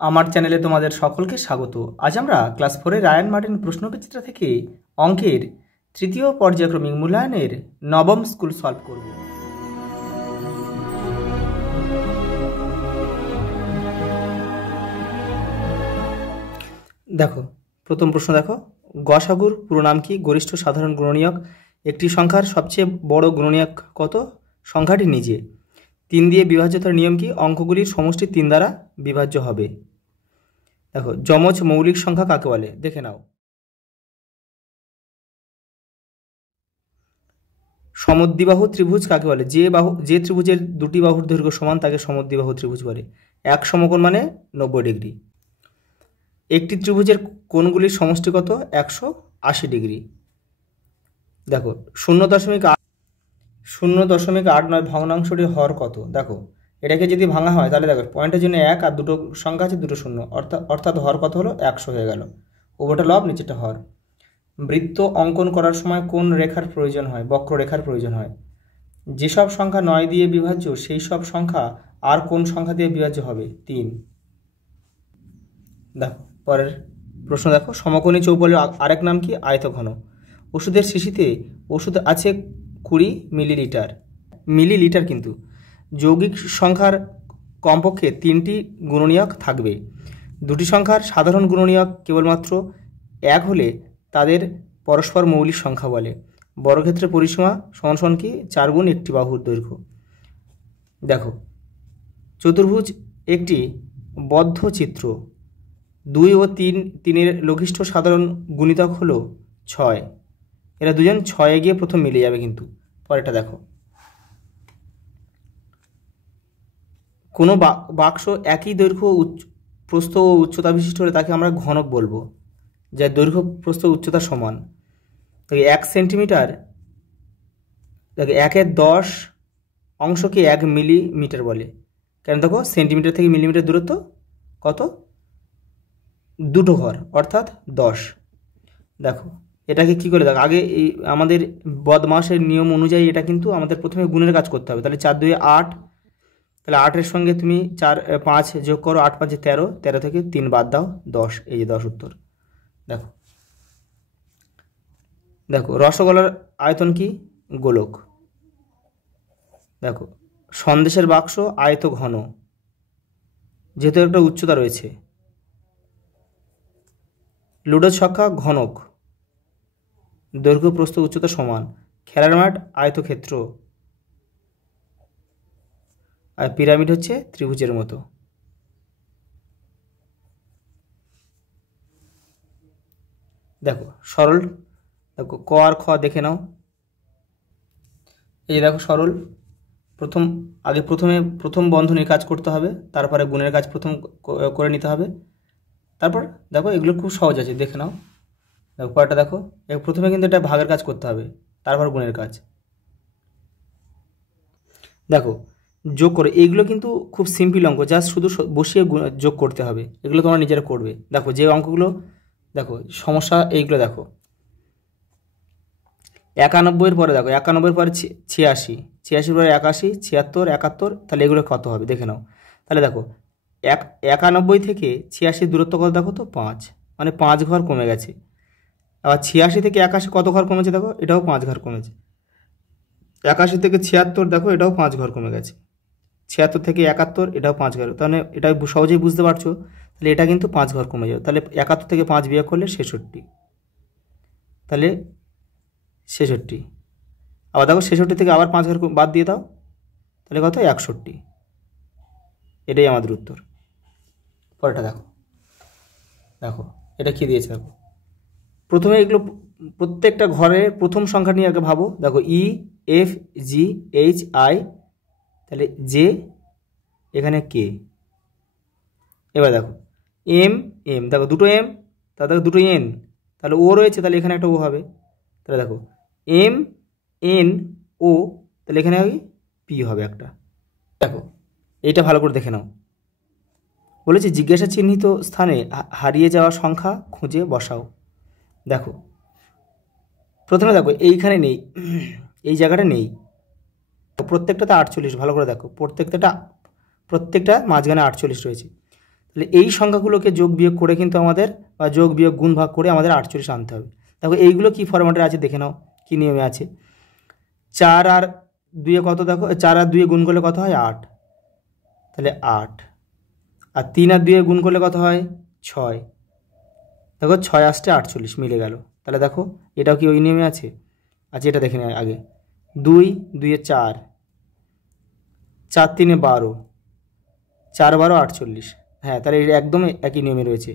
আমার চ্যানেলে তোমাদের সকলকে স্বাগত। আজ আমরা ক্লাস 4-এর রায়ান মার্টিন প্রশ্নবিচিত্রা থেকে অঙ্কের তৃতীয় পর্যায়ক্রমিক মূল্যায়নের নবম স্কুল সলভ করব। দেখো, প্রথম প্রশ্ন দেখো, গসাগুর পুরো নাম কি? গরিষ্ঠ সাধারণ গুণনীয়ক। একটি সংখ্যার সবচেয়ে বড় গুণনীয়ক কত? সংখ্যাটি নিজে। 3 দিয়ে বিভাজ্যতার নিয়ম কি? অঙ্কগুলির সমষ্টি 3 দ্বারা বিভাজ্য হবে। দেখো, যমজ মৌলিক সংখ্যা কাকে বলে? দেখে নাও। সমদ্বিবাহু ত্রিভুজ কাকে বলে? যে ত্রিভুজের দুটি বাহুর দৈর্ঘ্য সমান তাকে সমদ্বিবাহু ত্রিভুজ বলে। এক সমকোণ মানে 90 ডিগ্রি। একটি ত্রিভুজের কোণগুলির সমষ্টি কত? 180 ডিগ্রি। দেখো, 0.89 ভগ্নাংশটির হর কত? দেখো, এটাকে যদি ভাঙা হয় তাহলে দেখো পয়েন্টের জন্য 1 আর দুটো সংখ্যা আছে, দুটো শূন্য, অর্থাৎ হর কত হলো? 100 হয়ে গেল। উপরটা লব, নিচেটা হর। বৃত্ত অঙ্কন করার সময় কোন রেখার প্রয়োজন হয়? বক্ররেখার প্রয়োজন হয়। যেসব সংখ্যা 9 দিয়ে বিভাজ্য সেই সব সংখ্যা আর কোন সংখ্যা দিয়ে বিভাজ্য হবে? 3। দেখো, পরের প্রশ্ন দেখো, সমকোণী চৌবলের আরেক নাম কি? আয়তঘন। ওষুধের শিশিতে ওষুধ আছে 20 মিলিলিটার, কিন্তু যৌগিক সংখ্যার কমপক্ষে 3টি গুণনীয়ক থাকবে। দুটি সংখ্যার সাধারণ গুণনীয়ক কেবলমাত্র 1 হলে তাদের পরস্পর মৌলিক সংখ্যা বলে। বর্গক্ষেত্রের পরিসীমা সমান কি? 4 গুণ একটি বাহুর দৈর্ঘ্য। দেখো, চতুর্ভুজ একটি বদ্ধ চিত্র। 2 ও 3 লঘিষ্ঠ সাধারণ গুণিতক হলো 6। এরা দুজন 6-এ গিয়ে প্রথম মিলে যাবে, কিন্তু পরেরটা দেখো, কোনো বাক্স একই দৈর্ঘ্য প্রস্থ ও উচ্চতা বিশিষ্ট হলে তাকে আমরা ঘনক বলবো, যার দৈর্ঘ্য প্রস্থ উচ্চতা সমান। 1 সেন্টিমিটার, দেখো 1/10 অংশকে 1 মিলিমিটার বলে। কেন? দেখো, সেন্টিমিটার থেকে মিলিমিটার দূরত্ব কত? 2 ঘর, অর্থাৎ 10। দেখো, এটাকে কি করে? দেখো, আগে এই আমাদের বদমাসের নিয়ম অনুযায়ী এটা কিন্তু আমাদের প্রথমে গুণের কাজ করতে হবে। তাহলে 4 2 8, তাহলে 8-এর সঙ্গে তুমি 5 যোগ করো, 8 5 13, 13 থেকে 3 বাদ দাও, 10। এই যে 10 উত্তর। দেখো দেখো রসগোল্লার আয়তন কি? গোলক। দেখো, সন্দেশের বাক্স আয়ত ঘন, যেহেতু একটা উচ্চতা রয়েছে। লুডো ছক্কা ঘনক, দৈর্ঘ্য প্রস্থ উচ্চতা সমান। খেলার মাঠ আয়তক্ষেত্র, আর পিরামিড হচ্ছে ত্রিভুজের মতো। দেখো, সরল, দেখো ক আর খ দেখে নাও। এই যে দেখো সরল, প্রথম বন্ধনীর কাজ করতে হবে, তারপরে গুণের কাজ প্রথম করে নিতে হবে। তারপর দেখো, এগুলো খুব সহজ আছে, দেখে নাও। দেখো পরেরটা দেখো, প্রথমে কিন্তু এটা ভাগের কাজ করতে হবে, তারপর গুণের কাজ। দেখো, যোগ করে, এইগুলো কিন্তু খুব সিম্পল অঙ্ক, জাস্ট শুধু বসিয়ে যোগ করতে হবে, এগুলো তোমরা নিজেরা করবে। দেখো, যে অঙ্কগুলো, দেখো সমস্যা এইগুলো দেখো, 91-এর পরে দেখো, 91-এর পরে 86, 86-এর পরে 81, 76, 71, তাহলে এগুলো কত হবে দেখে নাও। তাহলে দেখো, 91 থেকে 86 দূরত্ব কত? দেখো তো 5, মানে 5 ঘর কমে গেছে। আবার 86 থেকে 81 কত ঘর কমেছে? দেখো, এটাও 5 ঘর কমেছে। 81 থেকে 76 দেখো, এটাও 5 ঘর কমে গেছে। 76 থেকে 71, এটাও 5 ঘর। তাহলে এটা সহজেই বুঝতে পারছো, তাহলে এটা কিন্তু 5 ঘর কমে যাবে। তাহলে 71 থেকে 5 বিয়োগ করলে 66, তাহলে 66। আবার দেখো, 66 থেকে আবার 5 ঘর বাদ দিয়ে দাও, তাহলে কত? 61। এটাই আমাদের উত্তর। পরেরটা দেখো, দেখো এটা কী দিয়েছে। দেখো, প্রথমে এগুলো প্রত্যেকটা ঘরের প্রথম সংখ্যা নিয়ে আগে ভাবো। দেখো, E F G H I, তাহলে জে, এখানে কে। এবার দেখো M M, দেখো দুটো M, তাহলে দেখো দুটো N, তাহলে ও রয়েছে, তাহলে এখানে একটা ও হবে। তাহলে দেখো M N O, তাহলে এখানে P হবে একটা। দেখো, এইটা ভালো করে দেখে নাও। বলেছে জিজ্ঞাসা চিহ্নিত স্থানে হারিয়ে যাওয়া সংখ্যা খুঁজে বসাও। দেখো, প্রথমে দেখো এইখানে নেই, এই জায়গাটা নেই, প্রত্যেকটাতে 48, ভালো করে দেখো, প্রত্যেকটা মাঝখানে 48 রয়েছে। তাহলে এই সংখ্যাগুলোকে যোগ বিয়োগ করে কিন্তু আমাদের, বা যোগ বিয়োগ গুণ ভাগ করে আমাদের 48 আনতে হবে। দেখো এইগুলো কি ফরম্যাটে আছে দেখে নাও, কী নিয়মে আছে। 4 আর 2 কত, দেখো 4 আর 2 গুণ করলে কত হয় 8, তাহলে 8। আর 3 আর 2 গুণ করলে কত হয় 6, দেখো 6 আসতে 48 মিলে গেল। তাহলে দেখো এটাও কি ওই নিয়মে আছে। আচ্ছা এটা দেখে নিই আগে। 2 2 4, 4 3 12, 4 12 48। হ্যাঁ, তাহলে এটা একদম একই নিয়মে রয়েছে।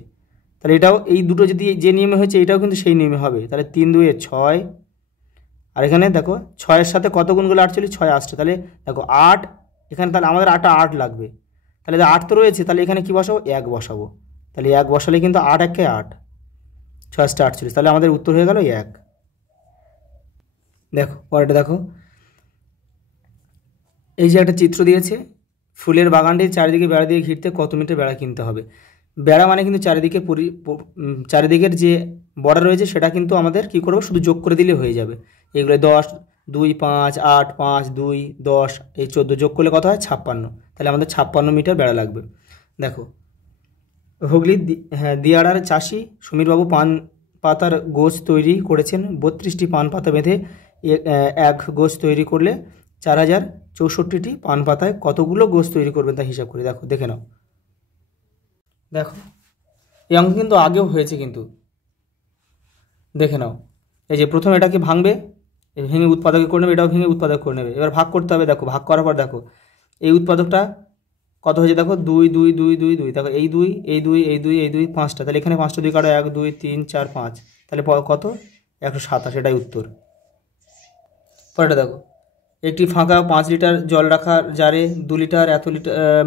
তাহলে এটাও এই দুটো যদি যে নিয়মে হয়েছে এটাও কিন্তু সেই নিয়মে হবে। তাহলে 3 2 6, আর এখানে দেখো 6-এর সাথে কত গুণ করলে 48, 6 আসছে। তাহলে দেখো 8, এখানে তাহলে আমাদের 8 লাগবে। তাহলে 8 তো রয়েছে, তাহলে এখানে কী বসাবো, 1 বসাবো। তাহলে 1 বসালে কিন্তু 8 1 8, 6 আসতে 48, তাহলে আমাদের উত্তর হয়ে গেল 1। দেখো পরেরটা দেখো, এই যে একটা চিত্র দিয়েছে, ফুলের বাগানটির চারিদিকে বেড়া দিয়ে ঘিরতে কত মিটার বেড়া কিনতে হবে। বেড়া মানে কিন্তু চারিদিকের যে বর্ডার রয়েছে সেটা কিন্তু আমাদের কী করবো, শুধু যোগ করে দিলে হয়ে যাবে। এগুলো 10 2 5 8 5 2 10 এই 14 যোগ করলে কত হয় 56। তাহলে আমাদের 56 মিটার বেড়া লাগবে। দেখো হুগলির দিয়াড়ার চাষি সমীরবাবু পান পাতার গোছ তৈরি করেছেন। 32টি পান পাতা বেঁধে এক গোছ তৈরি করলে 4064টি পান পাতায় কতগুলো গোছ তৈরি করবেন তা হিসাব করে দেখো, দেখে নাও। দেখো এই অঙ্ক কিন্তু আগেও হয়েছে, কিন্তু দেখে নাও। এই যে প্রথম এটাকে ভাঙবে, ভেঙে উৎপাদকে করে নেবে, এটাও ভেঙে উৎপাদক করে নেবে। এবার ভাগ করতে হবে। দেখো ভাগ করার পর দেখো এই উৎপাদকটা কত হয়েছে, দেখো 2 2 2 2 2, দেখো এই 2 এই 2 এই 2 এই 2 5টা, তাহলে এখানে 5টা 2 কাটো, 1 2 3 4 5, তাহলে কত 127, এটাই উত্তর। পরেরটা দেখো, একটি ফাঁকা 5 লিটার জল রাখার জারে 2 লিটার এত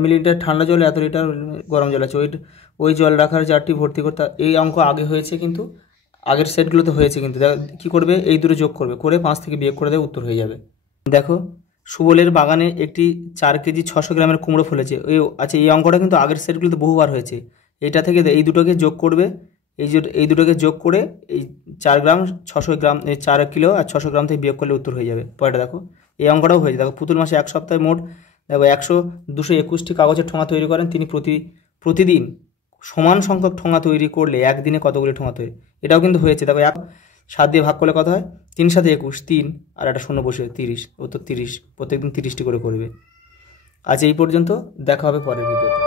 মিলিলিটার ঠান্ডা জল, এত লিটার গরম জল আছে। ওই জল রাখার জারটি ভর্তি করতে, এই অঙ্ক আগে হয়েছে, কিন্তু আগের সেটগুলোতে হয়েছে। কিন্তু কী করবে, এই দুটো যোগ করবে, করে 5 থেকে বিয়োগ করে দেবে, উত্তর হয়ে যাবে। দেখো সুবলের বাগানে একটি 4 কেজি 600 গ্রামের কুমড়ো ফলেছে। আচ্ছা এই অঙ্কটা কিন্তু আগের সেটগুলোতে বহুবার হয়েছে। এইটা থেকে এই দুটোকে যোগ করবে, এই দুটোকে যোগ করে এই 4 গ্রাম 600 গ্রাম, 4 কিলো আর 600 গ্রাম থেকে বিয়োগ করলে উত্তর হয়ে যাবে। পরেরটা দেখো, এই অঙ্কটাও হয়েছে। দেখো পুতুল মাসে 1 সপ্তাহে মোট দেখো 221টি কাগজের ঠোঙা তৈরি করেন। তিনি প্রতিদিন সমান সংখ্যক ঠোঙা তৈরি করলে একদিনে কতগুলি ঠোঙা তৈরি, এটাও কিন্তু হয়েছে। দেখো 7 দিয়ে ভাগ করলে কত হয়, 3 7 21, 3 আর একটা শূন্য বসে 30, উত্তর 30। প্রত্যেকদিন 30টি করে করবে। আজ এই পর্যন্ত, দেখা হবে পরের ভিডিওতে।